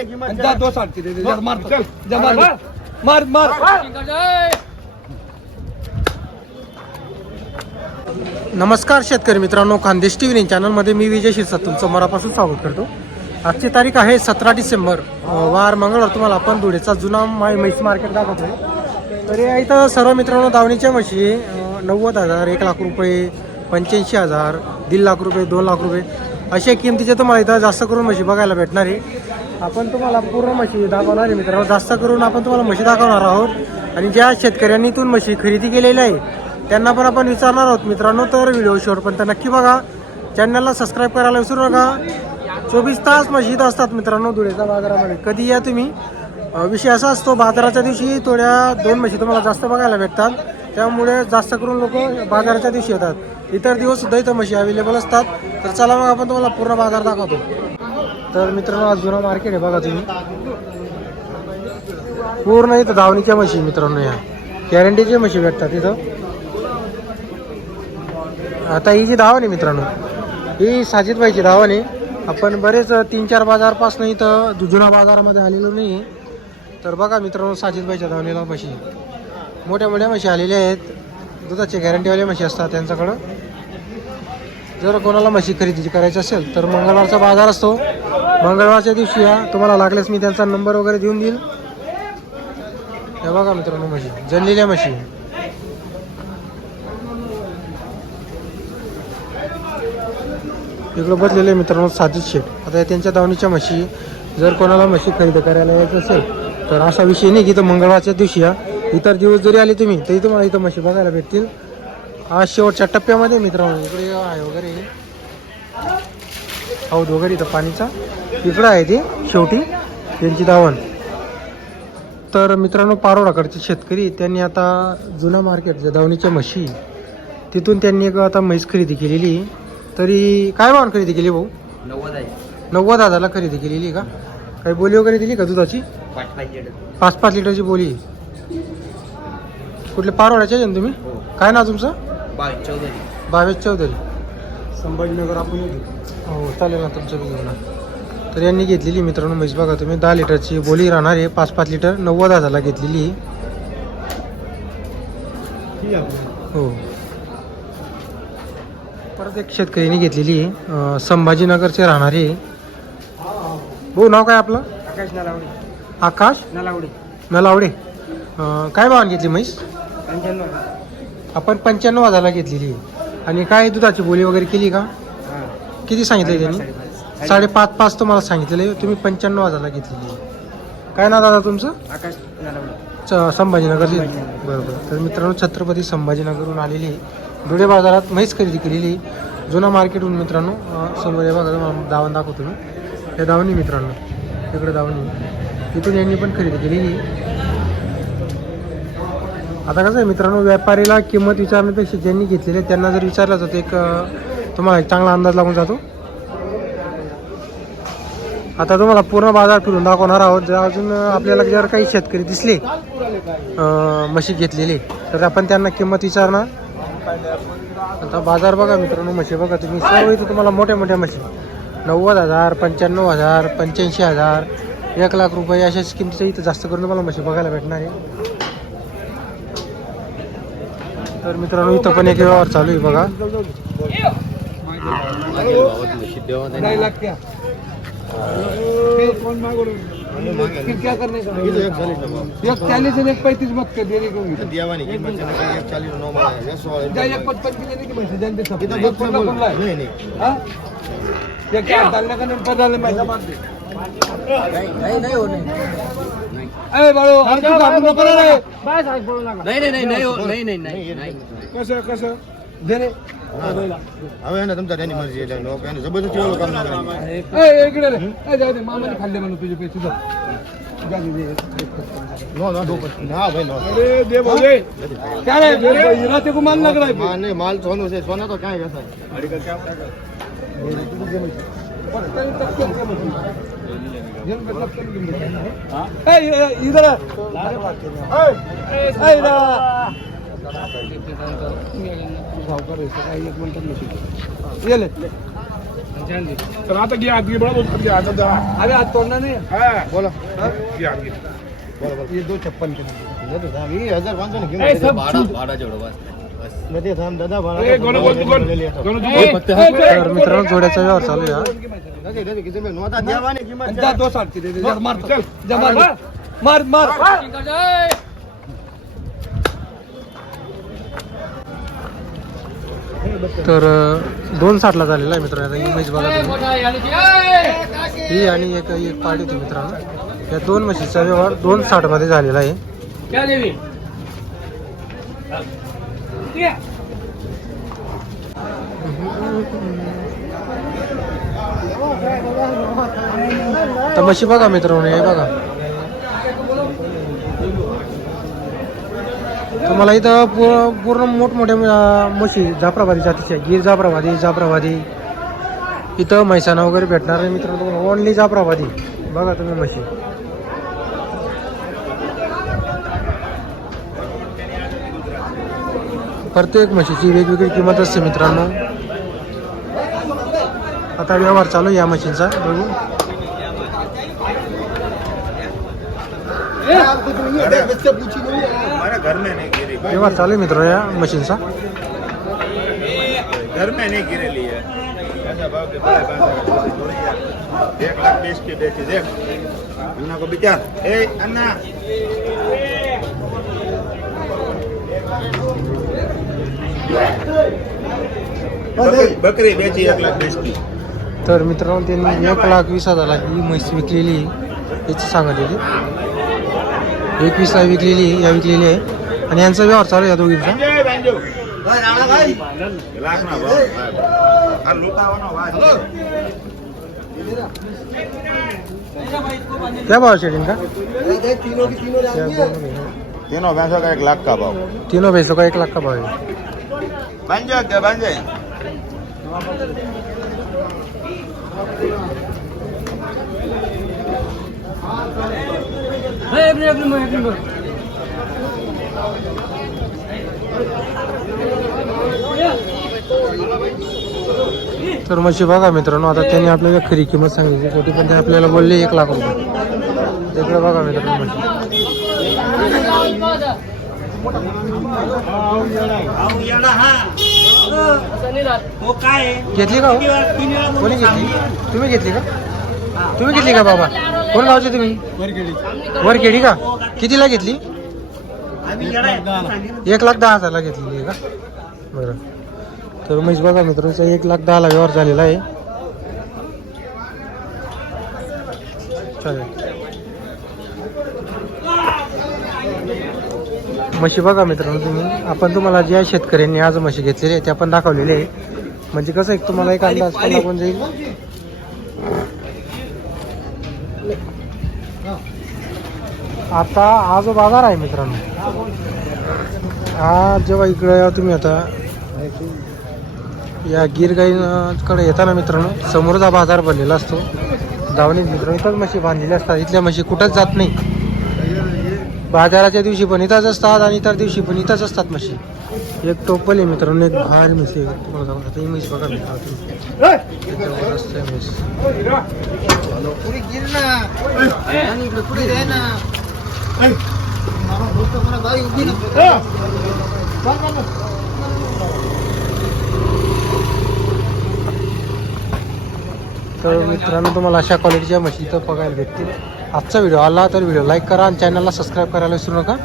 आणि जा दो साडची दे दे, जा, मार जा, मार मार मार नमस्कार शेतकरी मित्रांनो खानदेश टी व्ही चॅनलमध्ये मी विजय शिरसाट तुमचं मनापासून स्वागत करतो. आजची तारीख आहे सतरा डिसेंबर. वार मंगळवार तुम्हाला आपण धुळेचा जुना माय म्हैस मार्केट दाखवतोय. तर या इथं सर्व मित्रांनो दावणीच्या म्हशी नव्वद हजार एक लाख रुपये पंच्याऐंशी हजार दीड लाख रुपये दोन लाख रुपये अशा किमतीचे तुम्हाला इथं जास्त करून म्हशी बघायला भेटणार आहे. आपण तुम्हाला पूर्ण म्हशी दाखवणार आहे मित्रांनो. जास्त करून आपण तुम्हाला म्हशी दाखवणार आहोत. आणि ज्या शेतकऱ्यांनी इथून म्हशी खरेदी केलेल्या आहे त्यांना पण आपण विचारणार आहोत मित्रांनो. तर व्हिडिओ शेवटपर्यंत नक्की बघा. चॅनलला सबस्क्राईब करायला विसरू नका. चोवीस तास म्हशीत असतात मित्रांनो धुळेच्या बाजारामध्ये. कधी या तुम्ही? विषय असा असतो बाजाराच्या दिवशी थोड्या दोन म्हशी तुम्हाला जास्त बघायला भेटतात. त्यामुळे जास्त करून लोक बाजाराच्या दिवशी येतात. इतर दिवस सुद्धा इथं म्हशी अवेलेबल असतात. तर चला मग आपण तुम्हाला पूर्ण बाजार दाखवतो. तर मित्रांनो आज जुना मार्केट आहे बघा तुम्ही. पूर्ण इथं धावणीच्या म्हशी मित्रांनो या. गॅरंटीच्या म्हशी भेटतात इथं. आता ही जी धावण आहे मित्रांनो ही साजिद भाईची धावण आहे. आपण बरेच तीन चार बाजारपासून इथं जुना बाजारामध्ये आलेलो नाही आहे तर बघा मित्रांनो साजिद भाईच्या धावणीला म्हशी मोठ्या मोठ्या म्हशी आलेल्या आहेत. दुधाचे गॅरंटीवाले म्हशी असतात त्यांच्याकडं. जर कोणाला म्हशी खरेदी करायची असेल तर मंगळवारचा बाजार असतो. मंगळवारच्या दिवशी या तुम्हाला लागल्यास मी त्यांचा नंबर वगैरे देऊन देईल. हे बघा मित्रांनो म्हशी जनलेल्या म्हशी. इकडं बसलेले मित्रांनो साजिद शेठ. आता या त्यांच्या दावणीच्या म्हशी जर कोणाला म्हशी खरेदी करायला यायचं असेल तर असा विषय नाही की इथं मंगळवारच्या दिवशी या. इतर दिवस जरी आले तुम्ही तरी तुम्हाला इथं म्हशी बघायला भेटतील. आज शेवटच्या टप्प्यामध्ये मित्रांनो इकडे आहे वगैरे. हौद वगैरे इथं पाणीचा. इकडं आहे ते शेवटी त्यांची दावण तर मित्रांनो पारोडाकडचे शेतकरी त्यांनी आता जुना मार्केट ज्या दावणीच्या म्हशी तिथून त्यांनी एक आता म्हैस खरेदी केलेली. तरी काय भावानं खरेदी केली भाऊ? नव्वद आहे. नव्वद हजारला खरेदी केलेली का? काही बोली वगैरे दिली का दुधाची? पाच पाच लिटरची बोली. कुठले पारोड्याचे आहे ना तुम्ही? काय नाव तुमचं? बावीस चौधरी. भावेश चौधरी. संभाजीनगर आपण हो चालेल ना तुमचं बी घेऊन. तर यांनी घेतलेली मित्रांनो म्हैस बघा तुम्ही दहा लिटरची बोली राहणार आहे. पाच पाच लिटर नव्वद हजारला घेतलेली आहे. हो परत एक शेतकऱ्यांनी घेतलेली आहे. संभाजीनगरचे राहणारे हो नाव काय आपलं? आकाश नलावडे. आकाश? नलावडे. नलावडे. काय भावाने घेतली म्हैस? पंच्याण्णव. आपण पंच्याण्णव हजारला घेतलेली आहे. आणि काय दुधाची बोली वगैरे केली का? किती सांगितले त्यांनी? साडेपाच पाच तुम्हाला सांगितलेले तुम्ही पंच्याण्णव हजारला घेतलेली आहे. काय ना दादा तुमचं? आकाश संभाजीनगरची बरोबर. तर मित्रांनो छत्रपती संभाजीनगरहून आलेली आहे. धुळे बाजारात म्हैस खरेदी केलेली आहे. जुना मार्केटहून मित्रांनो बघा तुम्हाला दावण दाखवतो मी हे दावणी मित्रांनो. इकडे दावणी. इथून यांनी पण खरेदी केलेली आहे. आता कसं आहे मित्रांनो व्यापारीला किंमत विचारण्यापेक्षा ज्यांनी घेतलेली आहे त्यांना जर विचारलं तर एक तुम्हाला एक चांगला अंदाज लागून जातो. आता तुम्हाला पूर्ण बाजार फिरून दाखवणार आहोत. जर अजून आपल्याला जर काही शेतकरी दिसले म्हशी घेतलेली तर आपण त्यांना किंमत विचारणार. आता बाजार बघा मित्रांनो म्हशी बघा तुम्ही. सर्व इथे तुम्हाला मोठ्या मोठ्या म्हशी. नव्वद हजार पंच्याण्णव हजार पंच्याऐंशी हजार एक लाख रुपये अशाच किमतीच्या इथं जास्त करून तुम्हाला म्हशी बघायला भेटणार आहे. तर मित्रांनो इथं पण एक व्यवहार चालू आहे बघा ढाई लाख क्या कौन मांगो फिर क्या करने का एक चालीस और एक पैंतीस मत कर देने को जा एक पचपन की देने की पैसे जानते सब एक कोणला कोणला आहे? हाँ? ये क्या डालने का नहीं डालने में ऐसा मार दे એ બાળો અડધું કામ ન કરે રે બસ આજ બોલો ના નહીં નહીં નહીં નહીં નહીં નહીં કસે કસે? દેને હવે એને તમતા તેની મરજી એટલે લોકો એને જબરદસ્તી ઓલો કામ કરે. એ એકડે રે. એ જાય દે મામાને ખાલી દેવાનું તુજે પે સુધો. માલ સોનું છે સોના તો ક્યાં વેસાય इधर आ. सावकार आहे, सकाळी एक मिनिटात नसेल. ये ले तर आता घे आत घे बळा बोल घे आता जा अरे आज तोडणार नाही हा बोला घे आत घे बोला बोला ये दो छप्पन के ही हजार पाचशे ना ए, किंमत सब भाडा भाडा जेवढं बस बसमध्ये थांब दादा भाडा ए, गोनू बोल तू बोल गोनू तू बोल तर मित्रांनो जोड्याचा व्यवहार चालू आहे तर दोन साठला झालेला आहे मित्रांनो. आता इमेज बघा. ही आणि एक एक पाडी होती मित्रांनो. या दोन म्हशीचा व्यवहार दोन साठमध्ये झालेला आहे. क्या आता मशी म्हशी बघा मित्रांनो हे बघा. तुम्हाला इथं पूर्ण मोठमोठ्या मशी म्हशी जाफराबादी जातीच्या गीर जाफराबादी जाफराबादी. इथं मैसाना वगैरे भेटणार आहे मित्रांनो. तुम्हाला ओनली जाफराबादी. बघा तुम्ही म्हशी प्रत्येक म्हशीची वेगवेगळी किंमत असते मित्रांनो. आता व्यवहार चालू आहे या मशीनचा बघू. हमारा घर में नहीं गिरी व्यवहार चालू आहे मित्र या मशीनचा घर में नहीं गिरे लिए ऐसा भाव के बड़े बाजार थोड़ी यार एक लाख बीस की बेची देख अन्ना को विचार ए अन्ना बकरी- बकरी बेची एक लाख बीस की तर मित्रांनो त्यांनी एक लाख वीस हजारला ही म्हैस विकलेली आहे. याची सांगितलेली एकवीसला एकवीस आहे विकलेली या विकलेली आहे. आणि यांचा व्यवहार चालू या दोघींचा. क्या भाव शेडिंग का? तीनों भैंसों का एक लाख का भाव। तीनों भैंसों का एक लाख का भाव बन जाओ बन जाए? तर मशी बघा मित्रांनो आता त्यांनी आपल्याला खरी किंमत सांगितली. शेवटी पण ते आपल्याला बोलले एक लाख रुपये. तिकडे बघा मित्रांनो मशी घेतली का हो? कोणी घेतली? तुम्ही घेतली का? तुम्ही घेतली का बाबा? कोण गावचे तुम्ही? वरखेडी. का? कितीला घेतली? एक लाख दहा हजारला घेतलेली आहे का? बरं. तर म्हैस बघा मित्रांचा एक लाख दहाला व्यवहार झालेला आहे. चालेल. म्हशी बघा मित्रांनो तुम्ही. आपण तुम्हाला ज्या शेतकऱ्यांनी आज म्हशी घेतलेली आहे त्या पण दाखवलेले आहे. म्हणजे कसं एक तुम्हाला एक अंदाज पण लागून जाईल आता हा जो बाजार आहे मित्रांनो. हा जेव्हा इकडे तुम्ही आता या गिरगाईकडे येताना मित्रांनो समोरचा बाजार भरलेला असतो. दावणीत मित्रांनो इथंच म्हशी बांधलेल्या असतात. इथल्या म्हशी कुठंच जात नाही. बाजाराच्या दिवशी पण इथंच असतात आणि इतर दिवशी पण इथंच असतात म्हशी. एक टोपल आहे मित्रांनो एक भार म्हशी तुम्हाला सांगतो ही म्हशी बघा मित्रांनो. तर मित्रांनो तुम्हाला अशा क्वालिटीच्या मशीन इथं बघायला भेटतील. आजचा व्हिडिओ आला तर व्हिडिओ लाईक करा आणि चॅनलला सबस्क्राईब करायला विसरू नका.